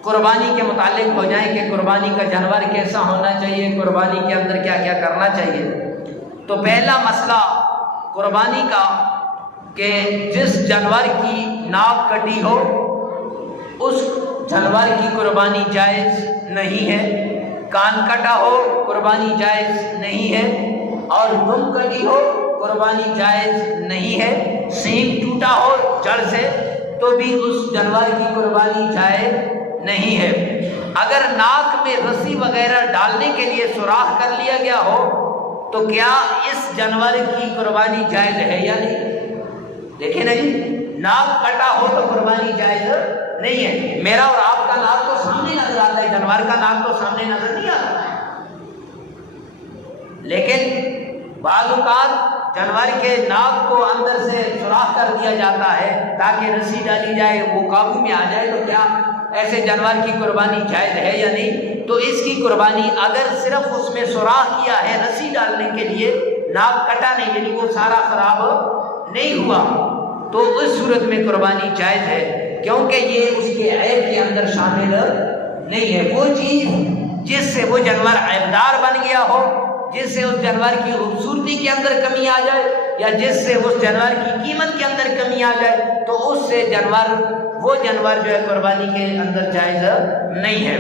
قربانی کے متعلق ہو جائیں کہ قربانی کا جانور کیسا ہونا چاہیے، قربانی کے اندر کیا کیا کرنا چاہیے۔ تو پہلا مسئلہ قربانی کا کہ جس جانور کی ناک کٹی ہو اس جانور کی قربانی جائز نہیں ہے، کان کٹا ہو قربانی جائز نہیں ہے، اور دم کٹی ہو قربانی جائز نہیں ہے، سینگ ٹوٹا ہو جڑ سے تو بھی اس جانور کی قربانی جائز نہیں ہے۔ اگر ناک میں رسی وغیرہ ڈالنے کے لیے سوراخ کر لیا گیا ہو تو کیا اس جانور کی قربانی جائز ہے یا نہیں؟ دیکھیں نا جی، ناک کٹا ہو تو قربانی جائز نہیں ہے۔ میرا اور آپ کا ناک تو سامنے نظر آتا ہے، جانور کا ناک تو سامنے نظر نہیں آتا ہے، لیکن بعض اوقات جانور کے ناک کو اندر سے سوراخ کر دیا جاتا ہے تاکہ رسی ڈالی جائے، وہ قابو میں آ جائے۔ تو کیا ایسے جانور کی قربانی جائز ہے یا نہیں؟ تو اس کی قربانی اگر صرف اس میں سوراخ کیا ہے رسی ڈالنے کے لیے، ناک کٹا نہیں، یعنی وہ سارا خراب نہیں ہوا، تو اس صورت میں قربانی جائز ہے، کیونکہ یہ اس کے عیب کے اندر شامل نہیں ہے۔ وہ چیز جس سے وہ جانور عیبدار بن گیا ہو، جس سے اس جانور کی خوبصورتی کے اندر کمی آ جائے، یا جس سے اس جانور کی قیمت کے اندر کمی آ جائے، تو اس سے وہ جانور جو ہے قربانی کے اندر جائز نہیں ہے۔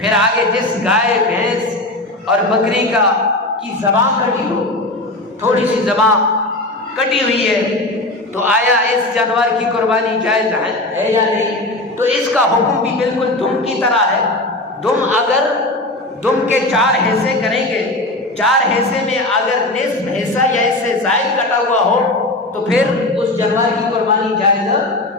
پھر آگے جس گائے، بھینس اور بکری کی زبان کٹی ہو، تھوڑی سی زبان کٹی ہوئی ہے، تو آیا اس جانور کی قربانی جائز ہے یا نہیں؟ تو اس کا حکم بھی بالکل دم کی طرح ہے۔ اگر دم کے 4 حصے کریں گے، 4 حصے میں اگر نصف حصہ یا اس سے زائد کٹا ہوا ہو تو پھر اس جانور کی قربانی جائز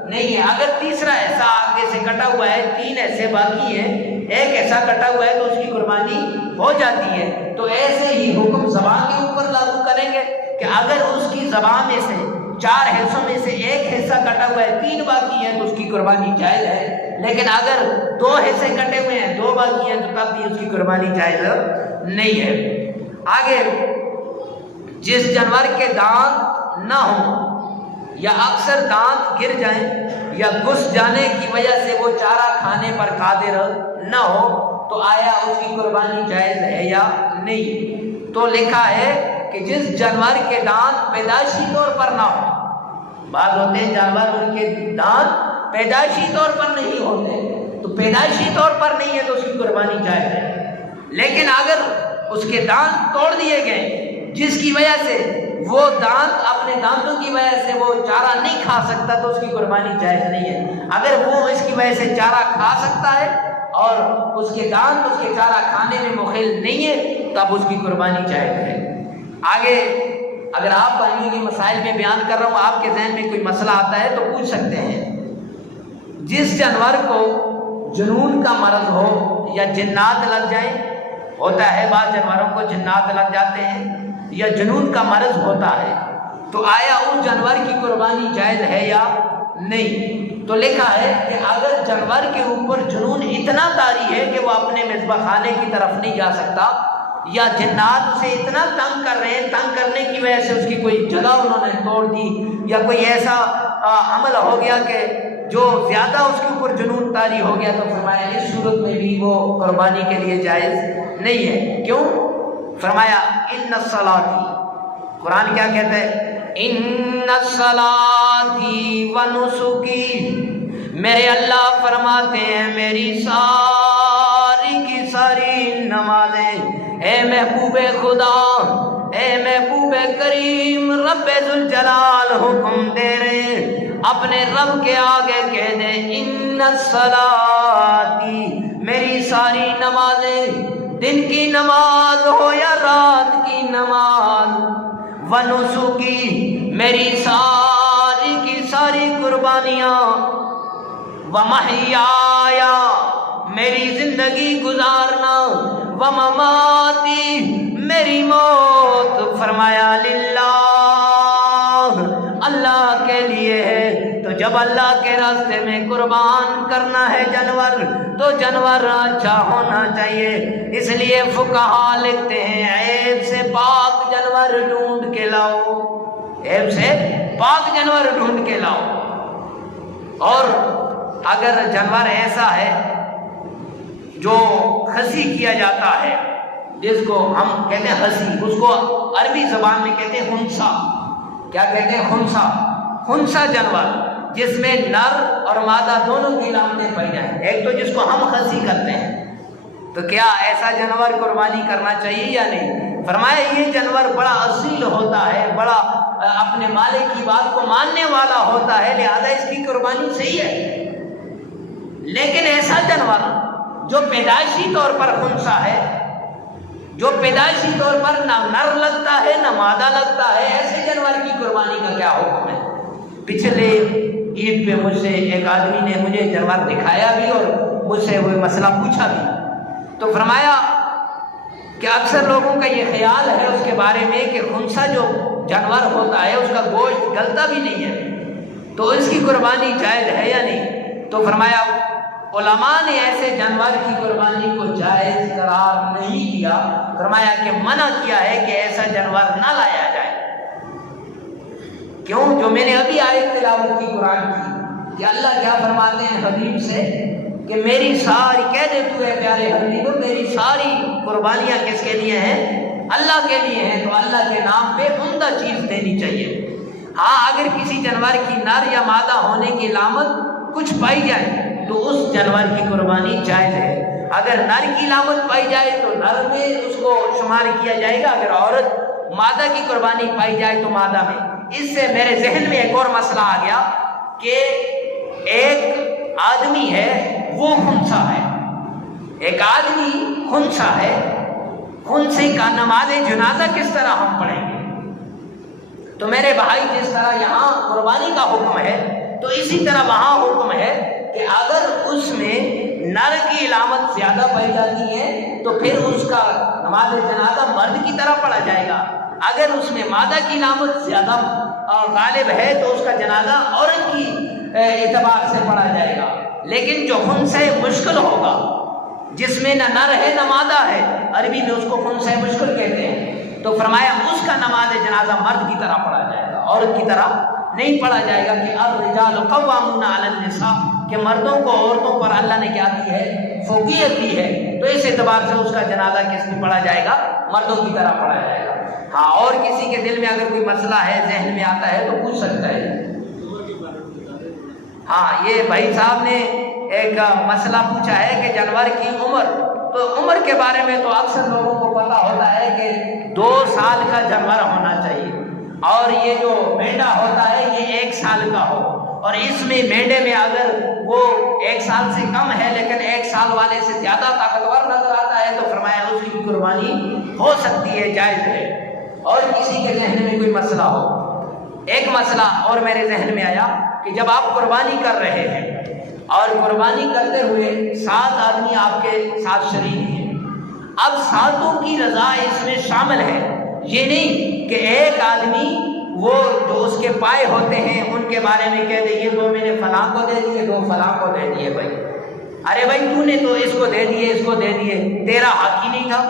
نہیں ہے۔ اگر تیسرا حصہ آگے سے کٹا ہوا ہے، 3 حصے باقی ہیں، 1 حصہ کٹا ہوا ہے، تو اس کی قربانی ہو جاتی ہے۔ تو ایسے ہی حکم زبان کے اوپر لاگو کریں گے کہ اگر اس کی زبان میں سے 4 حصوں میں سے 1 حصہ کٹا ہوا ہے، 3 باقی ہیں، تو اس کی قربانی جائز ہے۔ لیکن اگر 2 حصے کٹے ہوئے ہیں، 2 باقی ہیں، تو تب بھی اس کی قربانی جائز نہیں ہے۔ آگے جس جانور کے دانت نہ ہوں یا اکثر دانت گر جائیں یا گھس جانے کی وجہ سے وہ چارہ کھانے پر قادر نہ ہو، تو آیا اس کی قربانی جائز ہے یا نہیں؟ تو لکھا ہے کہ جس جانور کے دانت پیدائشی طور پر نہ ہو، بعض ہوتے ہیں جانور ان کے دانت پیدائشی طور پر نہیں ہوتے، تو پیدائشی طور پر نہیں ہے تو اس کی قربانی جائز ہے۔ لیکن اگر اس کے دانت توڑ دیے گئے جس کی وجہ سے وہ دانت اپنے دانتوں کی وجہ سے وہ چارہ نہیں کھا سکتا، تو اس کی قربانی جائز نہیں ہے۔ اگر وہ اس کی وجہ سے چارہ کھا سکتا ہے اور اس کے دانت اس کے چارہ کھانے میں مخل نہیں ہے، تب اس کی قربانی جائز ہے۔ آگے اگر آپ بھائیوں کے مسائل میں بیان کر رہا ہوں، آپ کے ذہن میں کوئی مسئلہ آتا ہے تو پوچھ سکتے ہیں۔ جس جانور کو جنون کا مرض ہو یا جنات لگ جائیں، ہوتا ہے بعض جانوروں کو جنات لگ جاتے ہیں یا جنون کا مرض ہوتا ہے، تو آیا اس جانور کی قربانی جائز ہے یا نہیں؟ تو لکھا ہے کہ اگر جانور کے اوپر جنون اتنا طاری ہے کہ وہ اپنے مذبح خانے کی طرف نہیں جا سکتا، یا جنات اسے اتنا تنگ کر رہے ہیں، تنگ کرنے کی وجہ سے اس کی کوئی جگہ انہوں نے توڑ دی، یا کوئی ایسا عمل ہو گیا کہ جو زیادہ اس کے اوپر جنون طاری ہو گیا، تو فرمایا اس صورت میں بھی وہ قربانی کے لیے جائز نہیں ہے۔ کیوں؟ فرمایا ان الصلاۃ، قرآن کیا کہتا ہے؟ ان الصلاۃ و نسکی، میرے اللہ فرماتے ہیں میری ساری کی ساری نمازیں، اے محبوب خدا، اے محبوب کریم، رب ذوالجلال حکم دے رہے، اپنے رب کے آگے کہہ دیں ان الصلاۃ، میری ساری نمازیں، دن کی نماز ہو یا رات کی نماز، ونسکی، میری ساری کی ساری قربانیاں، ومحیایا، میری زندگی گزارنا، ومماتی، میری موت، فرمایا للہ، اللہ کے لیے ہے۔ تو جب اللہ کے راستے میں قربان کرنا ہے جانور، تو جانور اچھا ہونا چاہیے۔ اس لیے فقہا لکھتے ہیں عیب سے پاک جانور ڈھونڈ کے لاؤ، عیب سے پاک جانور ڈھونڈ کے لاؤ۔ اور اگر جانور ایسا ہے جو خسی کیا جاتا ہے، جس کو ہم کہتے ہیں خسی، اس کو عربی زبان میں کہتے ہیں خنثی۔ کیا کہتے ہیں؟ خنثی، خنثی جانور جس میں نر اور مادہ دونوں کی علامتیں پائی جائیں، ایک تو جس کو ہم خسی کرتے ہیں، تو کیا ایسا جانور قربانی کرنا چاہیے یا نہیں؟ فرمایا یہ جانور بڑا اصیل ہوتا ہے، بڑا اپنے مالک کی بات کو ماننے والا ہوتا ہے، لہذا اس کی قربانی صحیح ہے۔ لیکن ایسا جانور جو پیدائشی طور پر خنثی ہے، جو پیدائشی طور پر نہ نر لگتا ہے نہ مادہ لگتا ہے، ایسے جانور کی قربانی کا کیا حکم ہے؟ پچھلے عید پہ مجھ سے ایک آدمی نے مجھے جانور دکھایا بھی اور مجھ سے وہ مسئلہ پوچھا بھی، تو فرمایا کہ اکثر لوگوں کا یہ خیال ہے اس کے بارے میں کہ خنثی جو جانور ہوتا ہے اس کا گوشت گلتا بھی نہیں ہے، تو اس کی قربانی جائز ہے یا نہیں؟ تو فرمایا علماء نے ایسے جانور کی قربانی کو جائز قرار نہیں کیا، فرمایا کہ منع کیا ہے کہ ایسا جانور نہ لایا جائے۔ کیوں؟ جو میں نے ابھی آیت تلاوت کی قرآن کی کہ اللہ کیا فرماتے ہیں حبیب سے کہ میری ساری، کہہ دے تو ہے پیارے حبیب، میری ساری قربانیاں کس کے لیے ہیں؟ اللہ کے لیے ہیں، تو اللہ کے نام پہ عمدہ چیز دینی چاہیے۔ ہاں اگر کسی جانور کی نر یا مادہ ہونے کی علامت کچھ پائی جائے تو اس جانور کی قربانی جائز ہے۔ اگر نر کی علامت پائی جائے تو نر میں اس کو شمار کیا جائے گا، اگر عورت مادہ کی قربانی پائی جائے تو مادہ میں۔ اس سے میرے ذہن میں ایک اور مسئلہ آ گیا کہ ایک آدمی ہے وہ خنثی ہے، ایک آدمی خنثی ہے، خنثی کا نماز جنازہ کس طرح ہم پڑھیں گے؟ تو میرے بھائی جس طرح یہاں قربانی کا حکم ہے تو اسی طرح وہاں حکم ہے کہ اگر اس میں نر کی علامت زیادہ پائی جاتی ہے تو پھر اس کا نماز جنازہ مرد کی طرح پڑھا جائے گا، اگر اس میں مادہ کی علامت زیادہ غالب ہے تو اس کا جنازہ عورت کی اعتبار سے پڑھا جائے گا۔ لیکن جو خنثی مشکل ہوگا، جس میں نہ نر ہے نہ مادہ ہے، عربی میں اس کو خنثی مشکل کہتے ہیں، تو فرمایا اس کا نماز جنازہ مرد کی طرح پڑھا جائے گا، عورت کی طرح نہیں پڑھا جائے گا کہ الرجال قوامون علی النساء، کہ مردوں کو عورتوں پر اللہ نے کیا دی ہے؟ فوقیت دی ہے، تو اس اعتبار سے اس کا جنازہ کس میں پڑھا جائے گا؟ مردوں کی طرح پڑھا جائے گا۔ ہاں اور کسی کے دل میں اگر کوئی مسئلہ ہے، ذہن میں آتا ہے تو پوچھ سکتا ہے۔ ہاں یہ بھائی صاحب نے ایک مسئلہ پوچھا ہے کہ جانور کی عمر، تو عمر کے بارے میں تو اکثر لوگوں کو پتہ ہوتا ہے کہ 2 سال کا جانور ہونا چاہیے، اور یہ جو مینڈا ہوتا ہے یہ 1 سال کا ہو، اور اس میں مینڈے میں اگر وہ 1 سال سے کم ہے لیکن 1 سال والے سے زیادہ طاقتور نظر آتا ہے تو فرمایا اس کی قربانی ہو سکتی ہے، جائز ہے۔ اور کسی کے ذہن میں کوئی مسئلہ ہو، ایک مسئلہ اور میرے ذہن میں آیا کہ جب آپ قربانی کر رہے ہیں اور قربانی کرتے ہوئے 7 آدمی آپ کے ساتھ شریک ہیں، اب 7 کی رضا اس میں شامل ہے، یہ نہیں کہ ایک آدمی وہ جو اس کے پائے ہوتے ہیں ان کے بارے میں کہہ دے یہ 2 میں نے فلاں کو دے دیے، 2 فلاں کو دے دیے۔ بھائی ارے بھائی تو نے تو اس کو دے دیے، اس کو دے دیے، تیرا حق ہی نہیں تھا،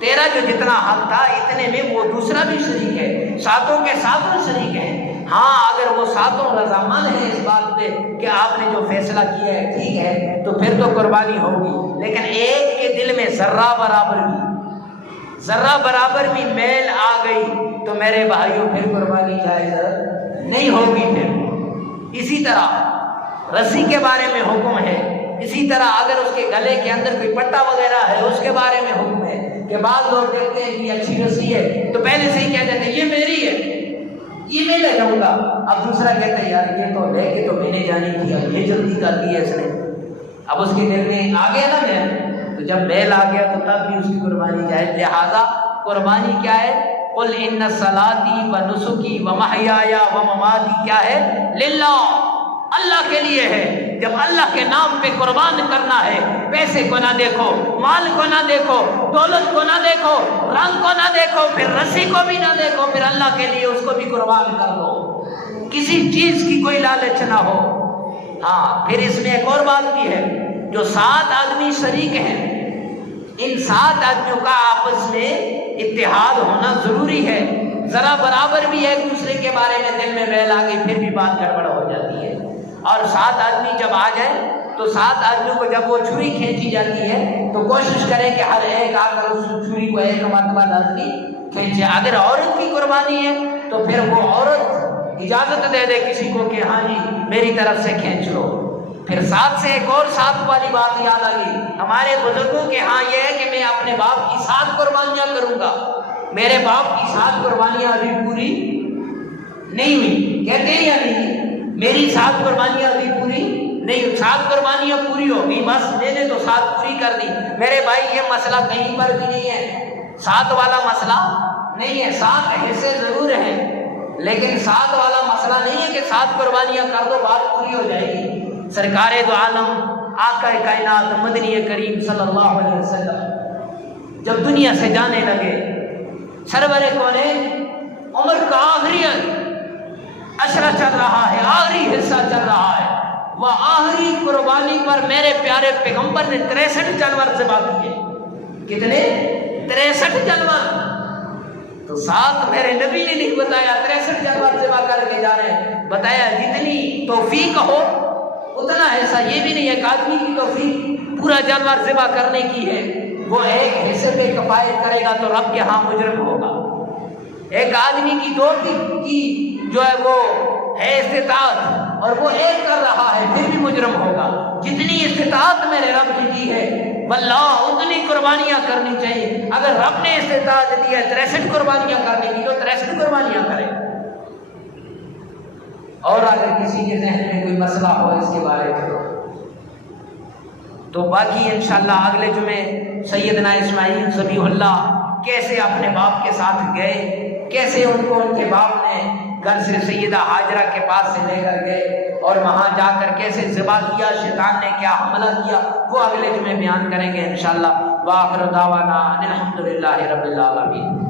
تیرا جو جتنا حق تھا اتنے میں وہ دوسرا بھی شریک ہے، 7 کے 7 شریک ہیں۔ ہاں اگر وہ 7 رضامند ہیں اس بات پہ کہ آپ نے جو فیصلہ کیا ہے ٹھیک ہے تو پھر تو قربانی ہوگی، لیکن ایک کے دل میں ذرہ برابر بھی میل آ گئی تو میرے بھائیوں پھر قربانی جائز نہیں ہوگی۔ پھر اسی طرح رسی کے بارے میں حکم ہے، اسی طرح اگر اس کے گلے کے اندر کوئی پٹا وغیرہ ہے اس کے بارے میں حکم ہے کہ بعض لوگ کہتے ہیں کہ یہ اچھی رسی ہے تو پہلے سے ہی کہہ دیتے ہیں یہ میری ہے، یہ میں لے جاؤں گا، اب دوسرا کہتا ہے یار یہ تو لے کے تو میں نے جانی تھی، اب یہ جلدی کر دی ہے اس نے، اب اس کے دل میں آ گیا نا میل، تو جب میل آ گیا تو تب بھی اس کی قربانی جائز۔ لہذا قربانی کیا ہے؟ قل ان صلاتی و نسکی و محیایا و مماتی کیا ہے؟ للہ، اللہ کے لیے ہے۔ جب اللہ کے نام پہ قربان کرنا ہے، پیسے کو نہ دیکھو، مال کو نہ دیکھو، دولت کو نہ دیکھو، رنگ کو نہ دیکھو، پھر رسی کو بھی نہ دیکھو، پھر اللہ کے لیے اس کو بھی قربان کر دو، کسی چیز کی کوئی لالچ نہ ہو۔ ہاں پھر اس میں ایک اور بات بھی ہے، جو 7 آدمی شریک ہیں ان 7 آدمیوں کا آپس میں اتحاد ہونا ضروری ہے، ذرا برابر بھی ایک دوسرے کے بارے میں دل میں میل آ گئی پھر بھی بات گڑبڑ ہو جاتی ہے۔ اور 7 آدمی جب آ جائے تو 7 آدمیوں کو جب وہ چھری کھینچی جاتی ہے تو کوشش کریں کہ ہر ایک آ کر اس چھری کو ایک مرتبہ لازمی کھینچے۔ اگر عورت کی قربانی ہے تو پھر وہ عورت اجازت دے دے کسی کو کہ ہاں جی میری طرف سے کھینچ لو۔ پھر 7 سے ایک اور 7 والی بات یاد آ گئی، ہمارے بزرگوں کے ہاں یہ ہے کہ میں اپنے باپ کی 7 قربانیاں کروں گا، میرے باپ کی 7 قربانیاں ابھی پوری نہیں ہوئی، کہتے ہیں یا نہیں؟ میری 7 قربانیاں ابھی پوری نہیں ہوئی، 7 قربانیاں پوری ہو گئی، بس میں نے تو 7 پوری کر دی۔ میرے بھائی یہ مسئلہ کہیں پر بھی نہیں ہے، 7 والا مسئلہ نہیں ہے، 7 حصے ضرور ہیں لیکن 7 والا مسئلہ نہیں ہے کہ 7 قربانیاں کر دو بات پوری ہو جائے گی۔ سرکار دو عالم آقا کائنات مدنی کریم صلی اللہ علیہ وسلم جب دنیا سے جانے لگے، سرور کونین عمر کا آخری اشرہ چل رہا ہے، آخری حصہ چل رہا ہے، وہ آخری قربانی پر میرے پیارے پیغمبر نے 63 جانور ذبح کیے۔ کتنے؟ 63 جانور۔ تو ساتھ میرے نبی نے نہیں بتایا 63 جانور ذبح کر کے جا رہے ہیں، بتایا جتنی توفیق ہو اتنا ایسا، یہ بھی نہیں ایک آدمی کی توفیق پورا جانور ذبح کرنے کی ہے، وہ ایک حصے پہ کفایت کرے گا تو رب کے ہاں مجرم ہوگا۔ ایک آدمی کی دو کی جو ہے وہ ہے استطاعت اور وہ ایک کر رہا ہے پھر بھی مجرم ہوگا۔ جتنی استطاعت میرے رب نے دی ہے واللہ اتنی قربانیاں کرنی چاہیے۔ اگر رب نے استطاعت دی ہے 63 قربانیاں کرنے کی تو 63 قربانیاں کریں۔ اور اگر کسی کے ذہن میں کوئی مسئلہ ہو اس کے بارے میں تو باقی انشاءاللہ اگلے جمعے سیدنا اسماعیل ذبیح اللہ کیسے اپنے باپ کے ساتھ گئے، کیسے ان کو ان کے باپ نے گھر سے سیدہ ہاجرہ کے پاس سے لے کر گئے اور وہاں جا کر کیسے ذبح کیا، شیطان نے کیا حملہ کیا، وہ اگلے جمعے بیان کریں گے انشاءاللہ۔ وآخر دعوانا ان الحمدللہ رب العالمین۔